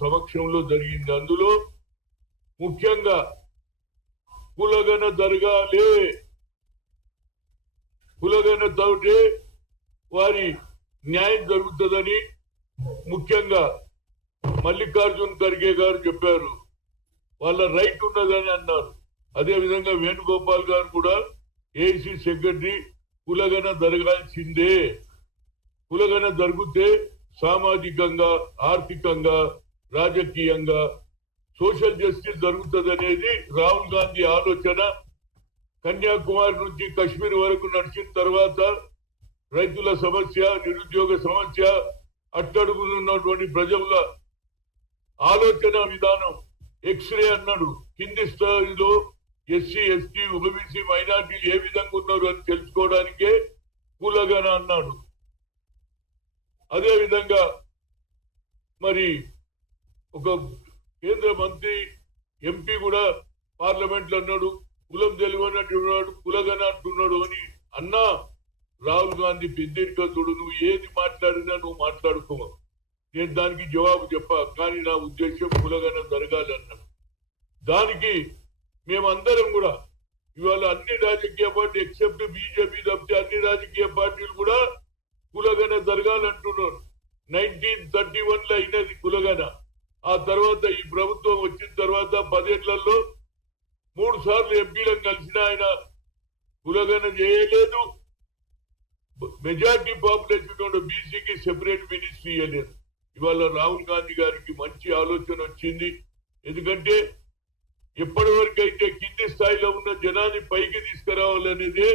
సమక్షంలో జరిగింది. అందులో ముఖ్యంగా కులగన జరగాలి, కులగన తోటే వారి న్యాయం జరుగుతుందని ముఖ్యంగా మల్లికార్జున్ ఖర్గే గారు చెప్పారు. వాళ్ళ రైట్ ఉన్నదని అన్నారు. అదేవిధంగా వేణుగోపాల్ గారు కూడా ఏసీ సెక్రటరీ కులగన జరగాల్సిందే, కులగన జరిగితే సామాజికంగా, ఆర్థికంగా, రాజకీయంగా సోషల్ జస్టిస్ జరుగుతుంది అనేది రాహుల్ గాంధీ ఆలోచన. కన్యాకుమారి నుంచి కశ్మీర్ వరకు నడిచిన తర్వాత రైతుల సమస్య, నిరుద్యోగ సమస్య, అట్టడుగునున్నటువంటి ప్రజల ఆలోచన విధానం ఎక్స్రే అన్నాడు. కింది స్థాయిలో ఎస్సీ, ఎస్టీ, ఓబీసీ, మైనార్టీలు ఏ విధంగా ఉన్నారు అని తెలుసుకోవడానికే కులగన అన్నాడు. అదేవిధంగా మరి ఒక కేంద్ర మంత్రి, ఎంపీ కూడా పార్లమెంట్ లో అన్నాడు కులం తెలియని అంటున్నాడు, కులగన అంటున్నాడు అని. అన్నా రాహుల్ గాంధీ పెద్దరికతుడు, నువ్వు ఏది మాట్లాడినా నువ్వు మాట్లాడుకో, నేను దానికి జవాబు చెప్పా, కానీ నా ఉద్దేశం కులగన జరగాలి అన్నాడు. దానికి మేమందరం కూడా ఇవాళ అన్ని రాజకీయ పార్టీ ఎక్సెప్ట్ బీజేపీ తప్పితే అన్ని రాజకీయ పార్టీలు కూడా కులగన జరగాలంటున్నారు. 1931 లో అయినది కులగన. ఆ తర్వాత ఈ ప్రభుత్వం వచ్చిన తర్వాత 10 ఏళ్లలో 3 సార్లు ఎంపీలను కలిసిన ఆయన కులగన చేయలేదు. మెజార్టీ పాపులేషన్ బీసీకి సెపరేట్ మినిస్ట్రీ ఇవ్వలేదు. ఇవాళ రాహుల్ గాంధీ గారికి మంచి ఆలోచన వచ్చింది. ఎందుకంటే ఎప్పటి వరకు అయితే కింది స్థాయిలో ఉన్న జనాన్ని పైకి తీసుకురావాలనేదే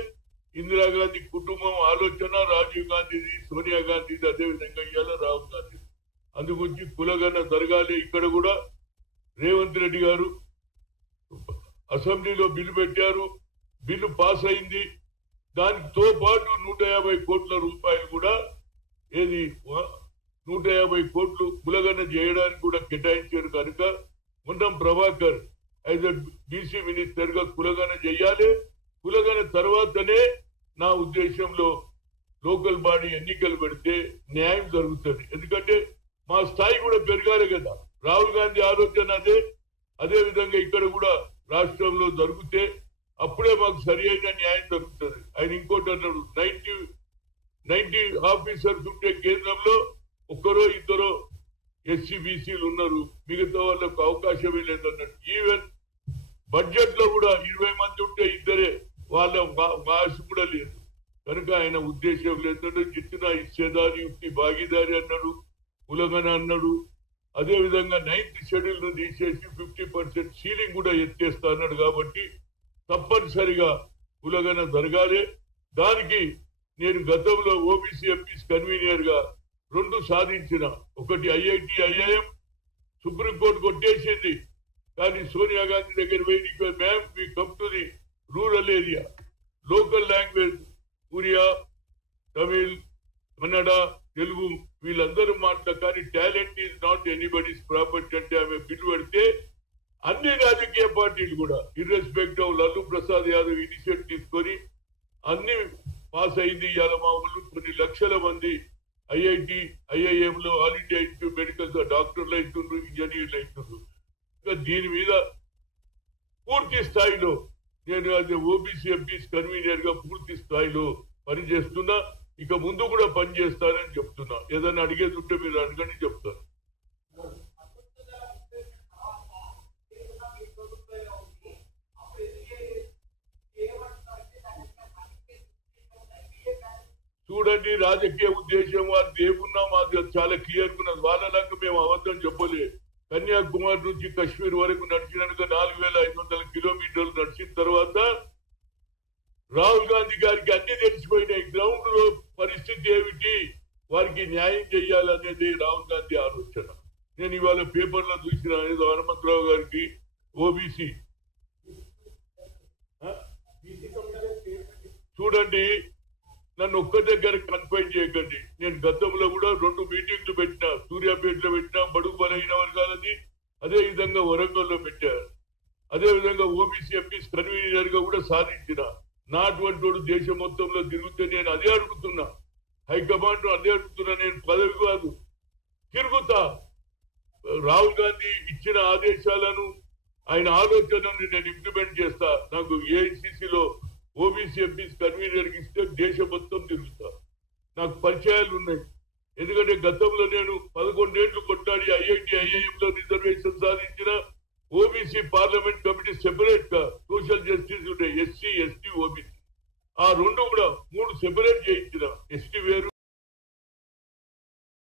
ఇందిరాగాంధీ కుటుంబం ఆలోచన, రాజీవ్ గాంధీది, సోనియా గాంధీది, అదేవిధంగా ఇవాళ రాహుల్ గాంధీ. అందుగురించి కులగన జరగాలి. ఇక్కడ కూడా రేవంత్ రెడ్డి గారు అసెంబ్లీలో బిల్లు పెట్టారు, బిల్లు పాస్ అయింది. దానితో పాటు 150 కోట్ల రూపాయలు కూడా ఏది 150 కోట్లు కులగన చేయడానికి కూడా కేటాయించారు. కనుక Munnam Prabhakar as BC minister గా కులగన చేయాలి. కులగన తర్వాతనే నా ఉద్దేశంలో లోకల్ బాడీ ఎన్నికలు పెడితే న్యాయం జరుగుతుంది. ఎందుకంటే మా స్థాయి కూడా పెరగాలి కదా. రాహుల్ గాంధీ ఆలోచన అదే. అదే విధంగా ఇక్కడ కూడా రాష్ట్రంలో జరిగితే అప్పుడే మాకు సరి అయిన న్యాయం జరుగుతుంది. ఆయన ఇంకోటి అన్నాడు, 90 ఆఫీసర్స్ ఉంటే కేంద్రంలో ఒక్కరో ఇద్దరో ఎస్సీ బీసీలు ఉన్నారు, మిగతా వాళ్ళకు అవకాశమే లేదన్నాడు. ఈవెన్ బడ్జెట్ లో కూడా 20 మంది ఉంటే ఇద్దరే, వాళ్ళ భాష కూడా లేదు. కనుక ఆయన ఉద్దేశం లేదంటే జిత్తున ఇచ్చేదారి యుక్తి భాగీదారి అన్నాడు, కులగన అన్నాడు. అదే విధంగా 9th షెడ్యూల్ ను తీసేసి 50% సీలింగ్ కూడా ఎత్తేస్తా అన్నాడు. కాబట్టి తప్పనిసరిగా కులగన జరగాలి. దానికి నేను గతంలో ఓబీసీ ఎంపీస్ కన్వీనియర్ గా 2 సాధించిన. ఒకటి ఐఐటి, ఐఐఎం సుప్రీంకోర్టు కొట్టేసింది. కానీ సోనియా గాంధీ దగ్గర పోయి ma'am we come to the rural area, local language Oriya, Tamil, Kannada, Telugu వీళ్ళందరూ మాట్లాడ, కానీ talent is not anybody's property అంటే ఆమె బిల్లు పెడితే అన్ని రాజకీయ పార్టీలు కూడా ఇర్రెస్పెక్ట్ ఆఫ్ లల్లు ప్రసాద్ యాదవ్ ఇనిషియేటివ్ తీసుకొని అన్ని పాస్ అయింది. ఇవాళ మా ఊళ్ళో కొన్ని లక్షల మంది ఐఐటి, ఐఐఎం లో ఆల్ ఇండియా ఇన్స్టిట్యూట్ మెడికల్ డాక్టర్లు అవుతుండ్రు, ఇంజనీర్లు అవుతుండ్రు. ఇంకా దీని మీద పూర్తి స్థాయిలో నేను అది ఓబీసీ ఎంపీస్ కన్వీనర్ గా పూర్తి స్థాయిలో పనిచేస్తున్నా. ఇక ముందు కూడా పనిచేస్తానని చెప్తున్నా. ఏదైనా అడిగేది ఉంటే మీరు అడగని చెప్తాను. చూడండి, రాజకీయ ఉద్దేశం వారికి ఏమున్నా మాకు చాలా క్లియర్ ఉన్నది. వాళ్ళలాగా మేము అబద్ధం చెప్పలేదు. కన్యాకుమారి నుంచి కశ్మీర్ వరకు నడిచినాక 4500 కిలోమీటర్లు నడిచిన తర్వాత రాహుల్ గాంధీ గారికి అన్ని తెలిసిపోయినాయి. గ్రౌండ్ లో పరిస్థితి ఏమిటి, వారికి న్యాయం చేయాలనేది రాహుల్ గాంధీ ఆలోచన. నేను ఇవాళ పేపర్లో చూసిన ఏదో హనుమంతరావు గారికి ఓబీసీ చూడండి, నన్ను ఒక్క దగ్గర కన్ఫైన్ చేయకండి. నేను గతంలో కూడా 2 మీటింగ్లు పెట్టినా, సూర్యాపేటలో పెట్టినా, బడుగు బలహీన వర్గాలని, అదే విధంగా వరంగల్లో పెట్టారు. అదే విధంగా ఓబీసీ ఎంపీస్ కన్వీనర్ గా కూడా సాధించిన. నా అటువంటి దేశం మొత్తంలో తిరుగుతే నేను అదే అడుగుతున్నా, హైకమాండ్ అదే అడుగుతున్నా. నేను పదవి కాదు, తిరుగుతా. రాహుల్ గాంధీ ఇచ్చిన ఆదేశాలను ఆయన ఆలోచనను నేను ఇంప్లిమెంట్ చేస్తా. నాకు ఏఐసిసిలో ఓబీసీ ఎంపీస్ కన్వీనర్ ఇస్తే దేశం మొత్తం తిరుగుతా. నాకు పరిచయాలు ఉన్నాయి. ఎందుకంటే గతంలో నేను 11 ఏళ్లు కొట్టాడి ఐఐటి ఐఐఎంలో రిజర్వేషన్ సాధించిన ఓబీసీ పార్లమెంట్ కమిటీ సెపరేట్ గా సోషల్ జస్టిస్ ఉంటాయి, ఎస్సీ ఎస్టీ ఓబీసీ. ఆ రెండు కూడా 3 సెపరేట్ చేయించిన. ఎస్టీ వేరు,